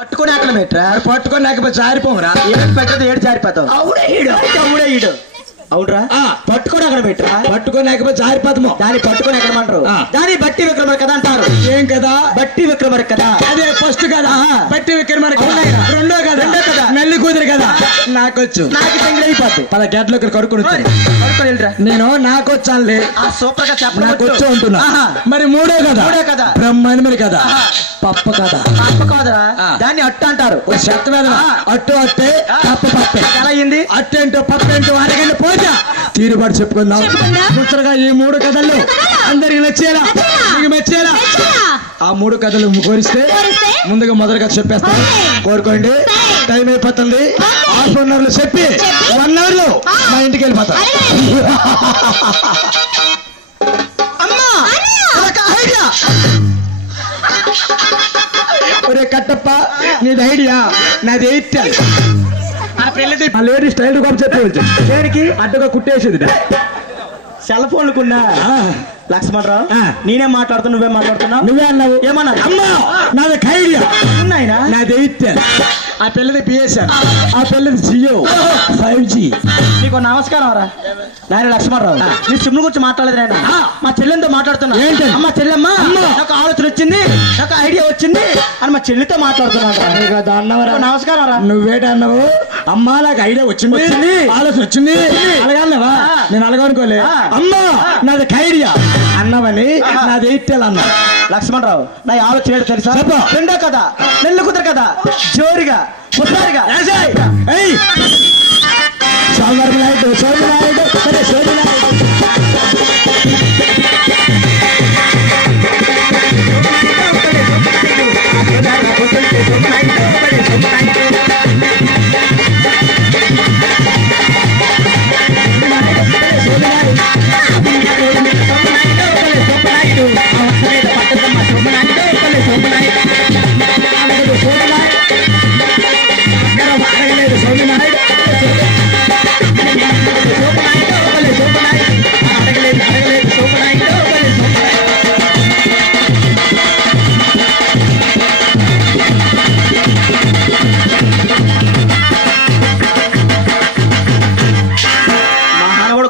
పట్టుకొని అక్కడ పెట్టరా పట్టుకొని లేకపోతే జారిపోమరా ఏడు పెట్టదు ఏడు జారిపోతావు అవుడే ఈడు అవునరా పట్టుకొని అక్కడ పెట్టరా పట్టుకొని లేకపోతే జారిపోతాము. దాన్ని పట్టుకొని ఎక్కడ అంటారు దాన్ని బట్టి విక్రమర్ కదా అంటారు. ఏం కదా బట్టి విక్రమర్ కదా అదే ఫస్ట్ కదా బట్టి విక్రమర్ అవునయ్య. రెండో కదా నెల్లి కూతురు కదా నాకొచ్చు నాకు తెంగి అయిపోద్ది పద గేట్లో కడుక్కొని పట్టుకొని వెళ్ళరా నేను నాకొచ్చానులే ఆ సూపర్ గా చెప్పండి నాకొచ్చు అంటున్నా. మరి మూడో కదా కదా బ్రహ్మాండమని కదా పప్ప కదా పప్ప కాదురా దాన్ని అట్టు అంటారు. చెత్త మీద అట్టు అట్టే పప్ప పప్పే ఎలా అయింది అట్టేంటో పప్పేంటో అరగండి పోజా తీరుబాటు చెప్పుకుందాం. ముచ్చటగా ఈ మూడు కథలు అందరికి నచ్చేలా మీకు మెచ్చేలా ఆ మూడు కథలు కోరిస్తే ముందుగా మొదలుగా చెప్పేస్తాం. కోరుకోండి. టైం అయిపోతుంది. ½ అవర్లో చెప్పి 1 అవర్ లో మా ఇంటికి వెళ్ళిపోతాం. ఒరే కట్టప్ప నీది ఐడియా నాది 8 ఆ లేడీ స్టైల్ కూడా చెప్పవచ్చు. దేనికి అడ్డగా కుట్టేసేది సెల్ ఫోన్లుకున్నా లక్ష్మణరావు నేనే మాట్లాడుతున్నా నువ్వే మాట్లాడుతున్నావు. నువ్వే అన్నావు. ఏమన్నా అమ్మా నాది ఐడియా ఉన్నాయినా నాది 8 ఆ పిల్లది పిఎస్ఆర్ ఆ పిల్లది జియో 5G. నీకు నమస్కారం రా నాయన లక్ష్మణరావు. నీ సిమ్ల గురించి మాట్లాడలేదు నాయన మా చెల్లెంతో మాట్లాడుతున్నా. ఏంటి? అమ్మ చెల్లెమ్మ నాకు ఆలోచన వచ్చింది నాకు ఐడియా వచ్చింది అని మా చెల్లితో మాట్లాడుతున్నాను. నమస్కారం రా. నువ్వేట అన్నావు. అమ్మా నాకు ఐడియా వచ్చింది ఆలోచన వచ్చింది అలాగన్నావా? నేను అలాగనుకోలే. అమ్మా నాది ఐడియా అన్నావని నాది 8 అన్నా. లక్ష్మణరావు నా ఆలోచన ఏంటో తెలుసా? రెండో కదా నెల్లు కుదరు కదా జోరుగా ముసారిగా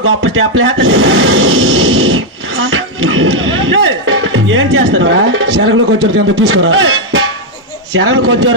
గొప్ప స్టెప్లే. ఏం చేస్తారు శరగలో కొంచెం ఎంత తీసుకురా. శరగలు కొంచెం